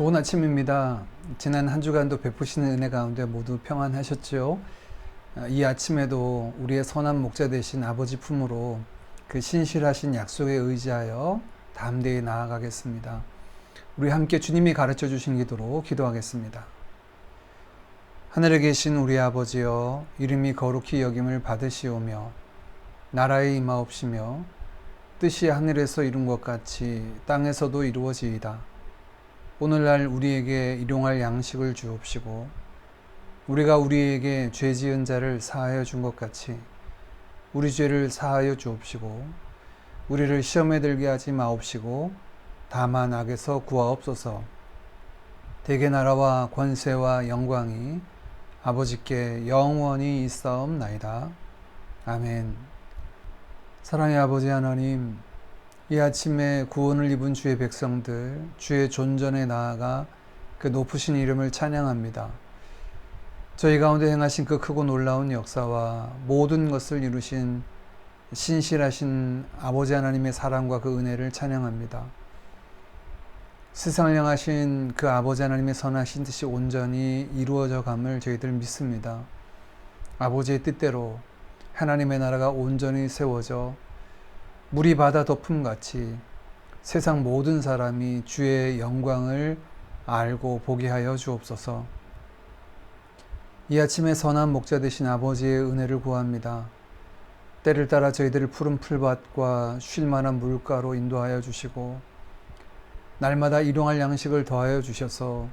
좋은 아침입니다. 지난 한 주간도 베푸시는 은혜 가운데 모두 평안하셨죠? 이 아침에도 우리의 선한 목자 되신 아버지 품으로 그 신실하신 약속에 의지하여 담대히 나아가겠습니다. 우리 함께 주님이 가르쳐 주신 기도로 기도하겠습니다. 하늘에 계신 우리 아버지여, 이름이 거룩히 여김을 받으시오며 나라에 임하옵시며 뜻이 하늘에서 이룬 것 같이 땅에서도 이루어지이다. 오늘날 우리에게 일용할 양식을 주옵시고 우리가 우리에게 죄 지은 자를 사하여 준 것 같이 우리 죄를 사하여 주옵시고 우리를 시험에 들게 하지 마옵시고 다만 악에서 구하옵소서. 대개 나라와 권세와 영광이 아버지께 영원히 있사옵나이다. 아멘. 사랑의 아버지 하나님, 이 아침에 구원을 입은 주의 백성들, 주의 존전에 나아가 그 높으신 이름을 찬양합니다. 저희 가운데 행하신 그 크고 놀라운 역사와 모든 것을 이루신 신실하신 아버지 하나님의 사랑과 그 은혜를 찬양합니다. 세상을 향하신 그 아버지 하나님의 선하신 뜻이 온전히 이루어져 감을 저희들 믿습니다. 아버지의 뜻대로 하나님의 나라가 온전히 세워져 물이 바다 덮음같이 세상 모든 사람이 주의 영광을 알고 보게 하여 주옵소서. 이 아침에 선한 목자 되신 아버지의 은혜를 구합니다. 때를 따라 저희들을 푸른 풀밭과 쉴 만한 물가로 인도하여 주시고 날마다 일용할 양식을 더하여 주셔서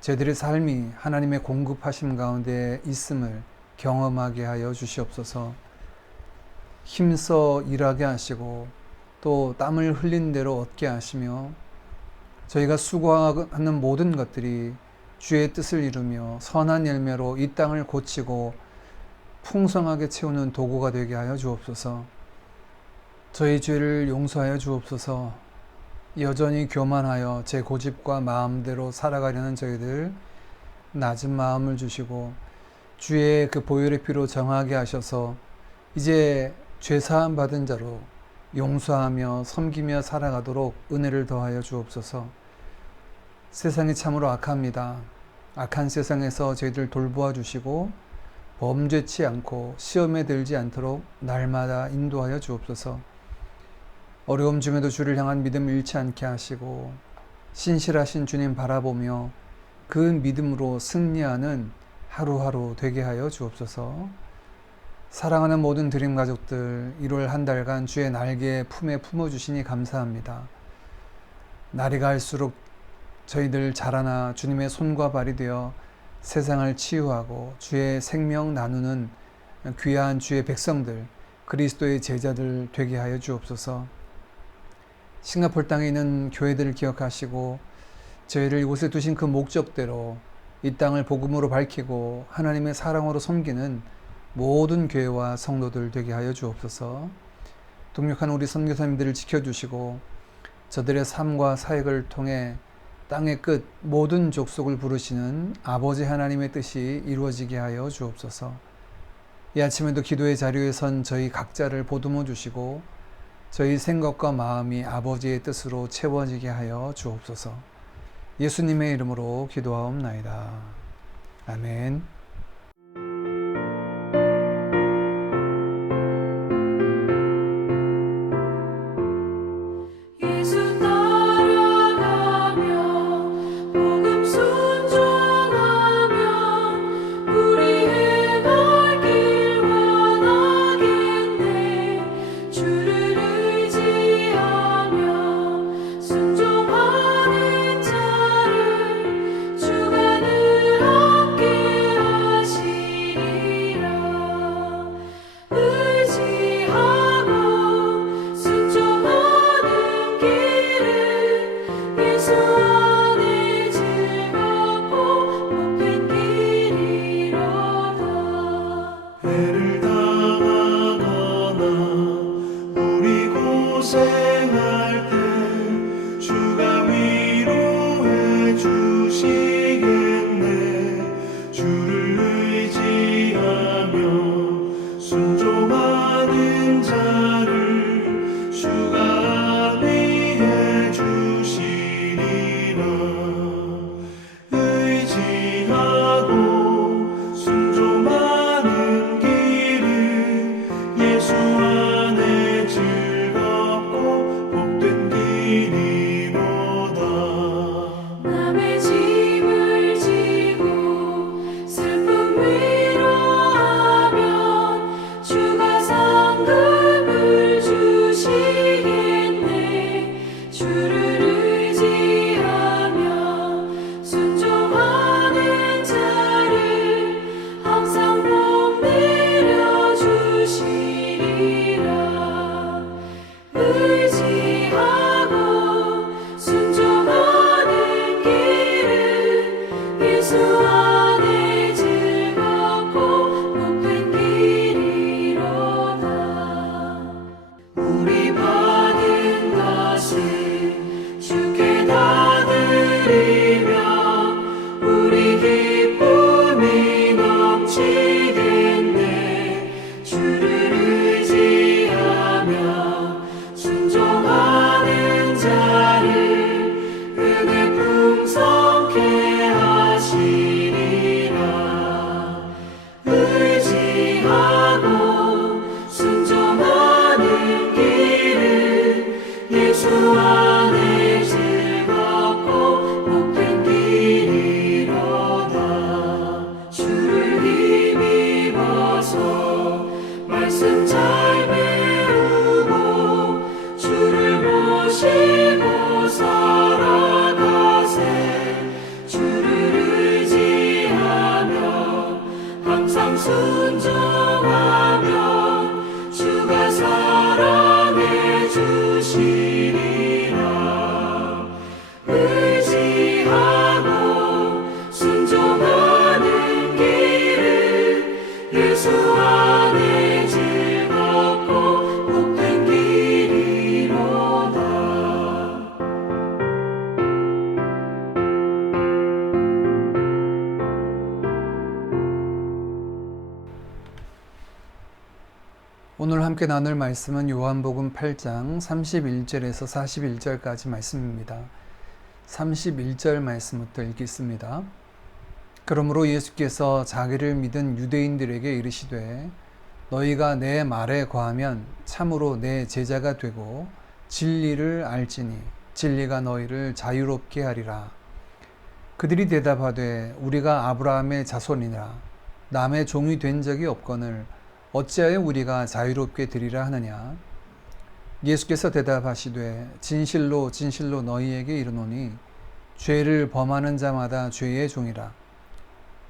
저희들의 삶이 하나님의 공급하심 가운데 있음을 경험하게 하여 주시옵소서. 힘써 일하게 하시고 또 땀을 흘린 대로 얻게 하시며 저희가 수고하는 모든 것들이 주의 뜻을 이루며 선한 열매로 이 땅을 고치고 풍성하게 채우는 도구가 되게 하여 주옵소서. 저희 죄를 용서하여 주옵소서. 여전히 교만하여 제 고집과 마음대로 살아가려는 저희들 낮은 마음을 주시고 주의 그 보혈의 피로 정하게 하셔서 이제 죄사함 받은 자로 용서하며 섬기며 살아가도록 은혜를 더하여 주옵소서. 세상이 참으로 악합니다. 악한 세상에서 저희들 돌보아 주시고 범죄치 않고 시험에 들지 않도록 날마다 인도하여 주옵소서. 어려움 중에도 주를 향한 믿음 잃지 않게 하시고 신실하신 주님 바라보며 그 믿음으로 승리하는 하루하루 되게 하여 주옵소서. 사랑하는 모든 드림 가족들, 1월 한 달간 주의 날개 품에 품어주시니 감사합니다. 날이 갈수록 저희들 자라나 주님의 손과 발이 되어 세상을 치유하고 주의 생명 나누는 귀한 주의 백성들, 그리스도의 제자들 되게 하여 주옵소서. 싱가포르 땅에 있는 교회들을 기억하시고 저희를 이곳에 두신 그 목적대로 이 땅을 복음으로 밝히고 하나님의 사랑으로 섬기는 모든 교회와 성도들 되게 하여 주옵소서. 동역한 우리 선교사님들을 지켜주시고 저들의 삶과 사역을 통해 땅의 끝 모든 족속을 부르시는 아버지 하나님의 뜻이 이루어지게 하여 주옵소서. 이 아침에도 기도의 자리에 선 저희 각자를 보듬어 주시고 저희 생각과 마음이 아버지의 뜻으로 채워지게 하여 주옵소서. 예수님의 이름으로 기도하옵나이다. 아멘. 자를 주가 위해 주시리 주를 의지하며 순종하는 자를 항상 복 내려 주시리라. 의지하고 순종하는 길은 예수 안에 즐겁고 복된 길이로다. 우리 받은 것을 주께 다 드리며 우리 기쁨이 넘치겠네. 주를 의지하며 순종하는 자를 은혜 풍성케 하시리라. 의지하고 순종하는 길은 예수 안에 즐겁고 복된 길이로다. 주를 힘입어서 말씀 잘 배우고 주를 모시고 살아가세. 주를 의지하며 항상 순종하며 주가 사랑해 주시리라. 의지하고 순종하는 길은 예수 안에 즐겁고 복된 길이로다. 오늘 함께 나눌 말씀은 요한복음 8장 31절에서 41절까지 말씀입니다. 31절 말씀부터 읽겠습니다. 그러므로 예수께서 자기를 믿은 유대인들에게 이르시되 너희가 내 말에 거하면 참으로 내 제자가 되고 진리를 알지니 진리가 너희를 자유롭게 하리라. 그들이 대답하되 우리가 아브라함의 자손이라 남의 종이 된 적이 없거늘 어찌하여 우리가 자유롭게 되리라 하느냐. 예수께서 대답하시되 진실로 진실로 너희에게 이르노니 죄를 범하는 자마다 죄의 종이라.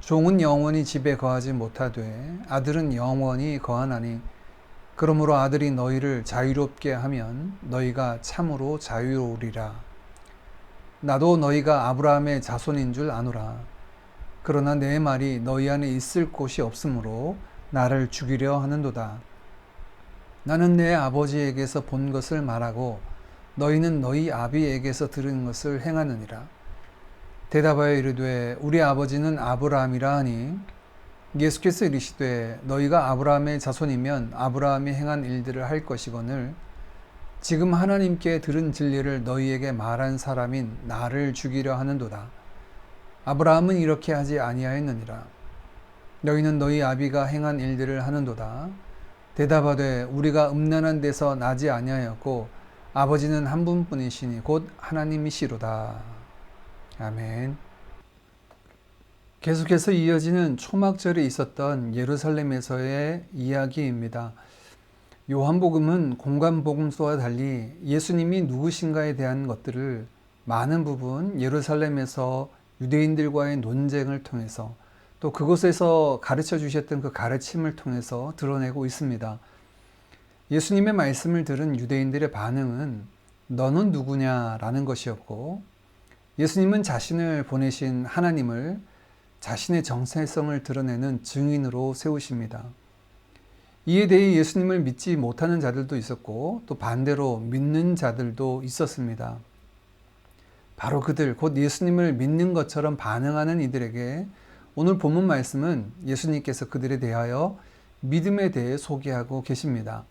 종은 영원히 집에 거하지 못하되 아들은 영원히 거하나니 그러므로 아들이 너희를 자유롭게 하면 너희가 참으로 자유로우리라. 나도 너희가 아브라함의 자손인 줄 아노라. 그러나 내 말이 너희 안에 있을 곳이 없으므로 나를 죽이려 하는도다. 나는 내 아버지에게서 본 것을 말하고 너희는 너희 아비에게서 들은 것을 행하느니라. 대답하여 이르되 우리 아버지는 아브라함이라 하니 예수께서 이르시되 너희가 아브라함의 자손이면 아브라함이 행한 일들을 할 것이거늘 지금 하나님께 들은 진리를 너희에게 말한 사람인 나를 죽이려 하는도다. 아브라함은 이렇게 하지 아니하였느니라. 너희는 너희 아비가 행한 일들을 하는도다. 대답하되 우리가 음란한 데서 나지 아니하였고 아버지는 한 분뿐이시니 곧 하나님이시로다. 아멘. 계속해서 이어지는 초막절에 있었던 예루살렘에서의 이야기입니다. 요한복음은 공관복음서와 달리 예수님이 누구신가에 대한 것들을 많은 부분 예루살렘에서 유대인들과의 논쟁을 통해서 또 그곳에서 가르쳐 주셨던 그 가르침을 통해서 드러내고 있습니다. 예수님의 말씀을 들은 유대인들의 반응은 너는 누구냐라는 것이었고 예수님은 자신을 보내신 하나님을 자신의 정체성을 드러내는 증인으로 세우십니다. 이에 대해 예수님을 믿지 못하는 자들도 있었고 또 반대로 믿는 자들도 있었습니다. 바로 그들, 곧 예수님을 믿는 것처럼 반응하는 이들에게 오늘 본문 말씀은 예수님께서 그들에 대하여 믿음에 대해 소개하고 계십니다.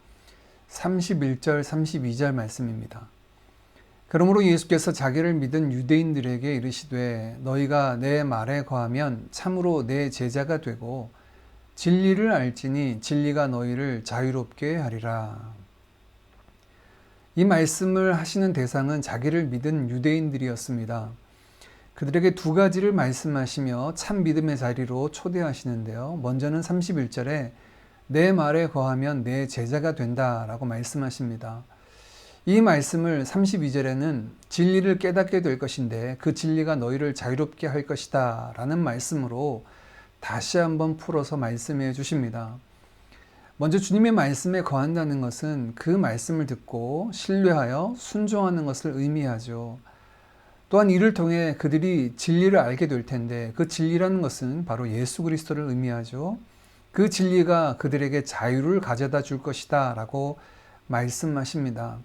31절, 32절 말씀입니다. 그러므로 예수께서 자기를 믿은 유대인들에게 이르시되 너희가 내 말에 거하면 참으로 내 제자가 되고 진리를 알지니 진리가 너희를 자유롭게 하리라. 이 말씀을 하시는 대상은 자기를 믿은 유대인들이었습니다. 그들에게 두 가지를 말씀하시며 참 믿음의 자리로 초대하시는데요. 먼저는 31절에 내 말에 거하면 내 제자가 된다라고 말씀하십니다. 이 말씀을 32절에는 진리를 깨닫게 될 것인데 그 진리가 너희를 자유롭게 할 것이다 라는 말씀으로 다시 한번 풀어서 말씀해 주십니다. 먼저 주님의 말씀에 거한다는 것은 그 말씀을 듣고 신뢰하여 순종하는 것을 의미하죠. 또한 이를 통해 그들이 진리를 알게 될 텐데 그 진리라는 것은 바로 예수 그리스도를 의미하죠. 그 진리가 그들에게 자유를 가져다 줄 것이다 라고 말씀하십니다.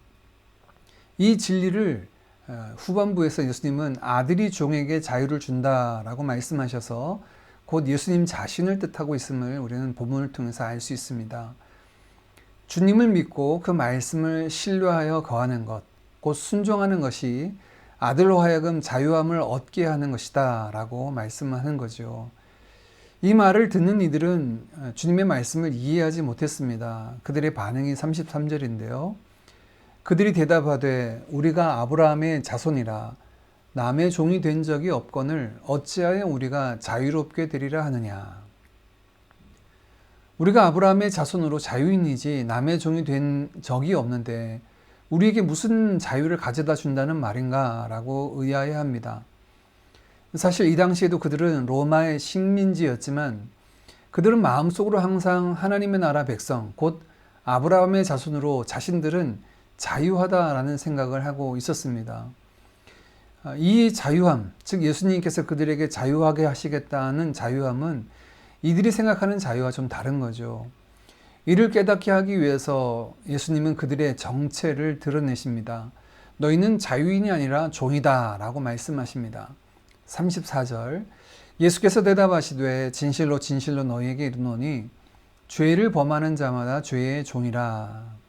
이 진리를 후반부에서 예수님은 아들이 종에게 자유를 준다라고 말씀하셔서 곧 예수님 자신을 뜻하고 있음을 우리는 본문을 통해서 알 수 있습니다. 주님을 믿고 그 말씀을 신뢰하여 거하는 것, 곧 순종하는 것이 아들로 하여금 자유함을 얻게 하는 것이다 라고 말씀하는 거죠. 이 말을 듣는 이들은 주님의 말씀을 이해하지 못했습니다. 그들의 반응이 33절인데요. 그들이 대답하되 우리가 아브라함의 자손이라 남의 종이 된 적이 없거늘 어찌하여 우리가 자유롭게 되리라 하느냐. 우리가 아브라함의 자손으로 자유인이지 남의 종이 된 적이 없는데 우리에게 무슨 자유를 가져다 준다는 말인가 라고 의아해합니다. 사실 이 당시에도 그들은 로마의 식민지였지만 그들은 마음속으로 항상 하나님의 나라 백성, 곧 아브라함의 자손으로 자신들은 자유하다라는 생각을 하고 있었습니다. 이 자유함, 즉 예수님께서 그들에게 자유하게 하시겠다는 자유함은 이들이 생각하는 자유와 좀 다른 거죠. 이를 깨닫게 하기 위해서 예수님은 그들의 정체를 드러내십니다. 너희는 자유인이 아니라 종이다 라고 말씀하십니다. 34절 예수께서 대답하시되 진실로 진실로 너희에게 이르노니 죄를 범하는 자마다 죄의 종이라.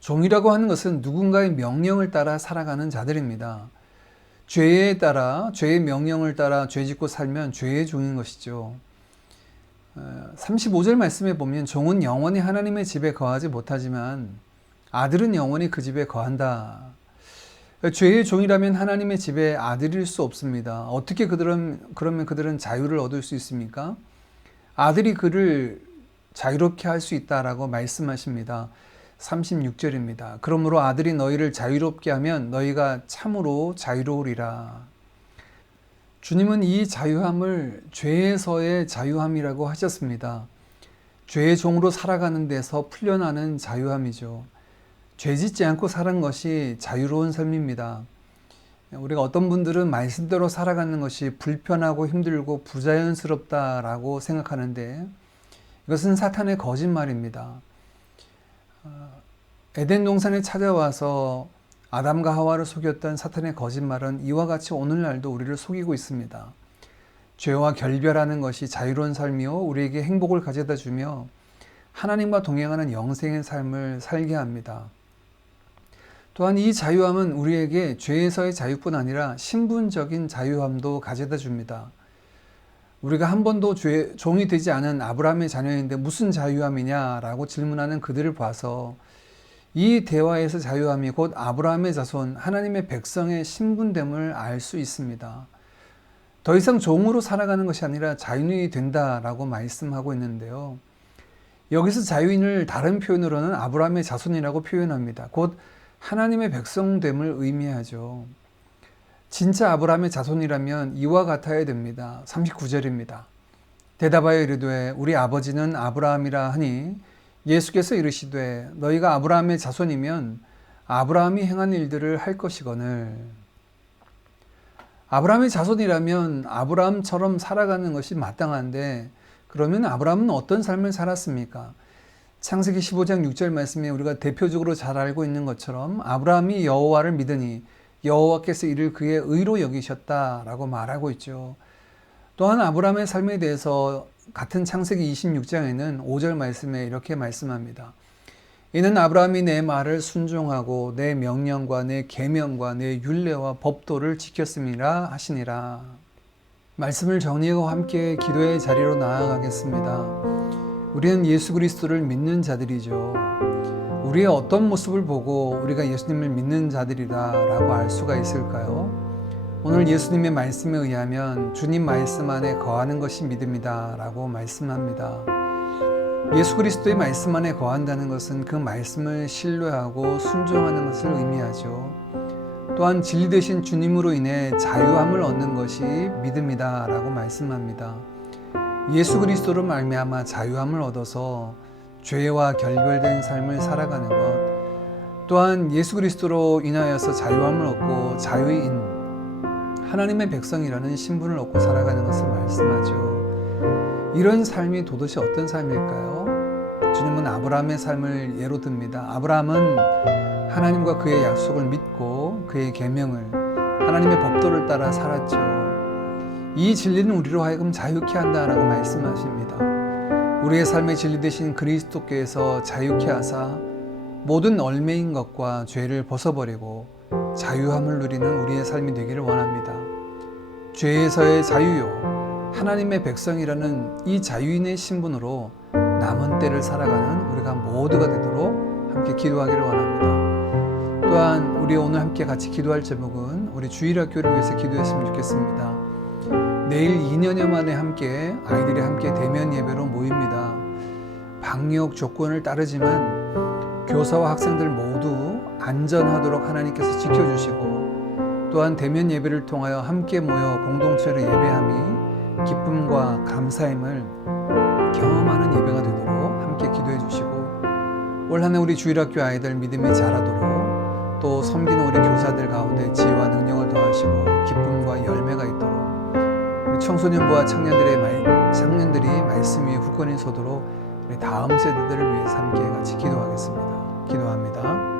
종이라고 하는 것은 누군가의 명령을 따라 살아가는 자들입니다. 죄에 따라, 죄의 명령을 따라 죄 짓고 살면 죄의 종인 것이죠. 35절 말씀에 보면 종은 영원히 하나님의 집에 거하지 못하지만 아들은 영원히 그 집에 거한다. 죄의 종이라면 하나님의 집에 아들일 수 없습니다. 어떻게 그러면 그들은 자유를 얻을 수 있습니까? 아들이 그를 자유롭게 할 수 있다라고 말씀하십니다. 36절입니다. 그러므로 아들이 너희를 자유롭게 하면 너희가 참으로 자유로우리라. 주님은 이 자유함을 죄에서의 자유함이라고 하셨습니다. 죄의 종으로 살아가는 데서 풀려나는 자유함이죠. 죄 짓지 않고 사는 것이 자유로운 삶입니다. 우리가 어떤 분들은 말씀대로 살아가는 것이 불편하고 힘들고 부자연스럽다라고 생각하는데 이것은 사탄의 거짓말입니다. 에덴 동산에 찾아와서 아담과 하와를 속였던 사탄의 거짓말은 이와 같이 오늘날도 우리를 속이고 있습니다. 죄와 결별하는 것이 자유로운 삶이요 우리에게 행복을 가져다 주며 하나님과 동행하는 영생의 삶을 살게 합니다. 또한 이 자유함은 우리에게 죄에서의 자유뿐 아니라 신분적인 자유함도 가져다 줍니다. 우리가 한 번도 종이 되지 않은 아브라함의 자녀인데 무슨 자유함이냐라고 질문하는 그들을 봐서 이 대화에서 자유함이 곧 아브라함의 자손, 하나님의 백성의 신분됨을 알 수 있습니다. 더 이상 종으로 살아가는 것이 아니라 자유인이 된다라고 말씀하고 있는데요. 여기서 자유인을 다른 표현으로는 아브라함의 자손이라고 표현합니다. 곧 하나님의 백성됨을 의미하죠. 진짜 아브라함의 자손이라면 이와 같아야 됩니다. 39절입니다. 대답하여 이르되 우리 아버지는 아브라함이라 하니 예수께서 이르시되 너희가 아브라함의 자손이면 아브라함이 행한 일들을 할 것이거늘. 아브라함의 자손이라면 아브라함처럼 살아가는 것이 마땅한데 그러면 아브라함은 어떤 삶을 살았습니까? 창세기 15장 6절 말씀에 우리가 대표적으로 잘 알고 있는 것처럼 아브라함이 여호와를 믿으니 여호와께서 이를 그의 의로 여기셨다라고 말하고 있죠. 또한 아브라함의 삶에 대해서 같은 창세기 26장에는 5절 말씀에 이렇게 말씀합니다. 이는 아브라함이 내 말을 순종하고 내 명령과 내 계명과 내 율례와 법도를 지켰음이라 하시니라. 말씀을 정리하고 함께 기도의 자리로 나아가겠습니다. 우리는 예수 그리스도를 믿는 자들이죠. 우리의 어떤 모습을 보고 우리가 예수님을 믿는 자들이라고 알 수가 있을까요? 오늘 예수님의 말씀에 의하면 주님 말씀 안에 거하는 것이 믿음이다 라고 말씀합니다. 예수 그리스도의 말씀 안에 거한다는 것은 그 말씀을 신뢰하고 순종하는 것을 의미하죠. 또한 진리 되신 주님으로 인해 자유함을 얻는 것이 믿음이다 라고 말씀합니다. 예수 그리스도로 말미암아 자유함을 얻어서 죄와 결별된 삶을 살아가는 것, 또한 예수 그리스도로 인하여서 자유함을 얻고 자유인 하나님의 백성이라는 신분을 얻고 살아가는 것을 말씀하죠. 이런 삶이 도대체 어떤 삶일까요? 주님은 아브라함의 삶을 예로 듭니다. 아브라함은 하나님과 그의 약속을 믿고 그의 계명을, 하나님의 법도를 따라 살았죠. 이 진리는 우리로 하여금 자유케 한다라고 말씀하십니다. 우리의 삶의 진리 되신 그리스도께서 자유케 하사 모든 얽매인 것과 죄를 벗어버리고 자유함을 누리는 우리의 삶이 되기를 원합니다. 죄에서의 자유요, 하나님의 백성이라는 이 자유인의 신분으로 남은 때를 살아가는 우리가 모두가 되도록 함께 기도하기를 원합니다. 또한 우리 오늘 함께 같이 기도할 제목은 우리 주일학교를 위해서 기도했으면 좋겠습니다. 내일 2년여 만에 함께 아이들이 함께 대면 예배로 모입니다. 방역 조건을 따르지만 교사와 학생들 모두 안전하도록 하나님께서 지켜주시고, 또한 대면 예배를 통하여 함께 모여 공동체로 예배함이 기쁨과 감사임을 경험하는 예배가 되도록 함께 기도해 주시고, 올 한 해 우리 주일학교 아이들 믿음이 자라도록, 또 섬기는 우리 교사들 가운데 지혜와 능력을 더하시고 기쁨과 열매가 있도록, 우리 청소년부와 청년들이 말씀 위에 굳건히 서도록 우리 다음 세대들을 위해서 함께 같이 기도하겠습니다. 기도합니다.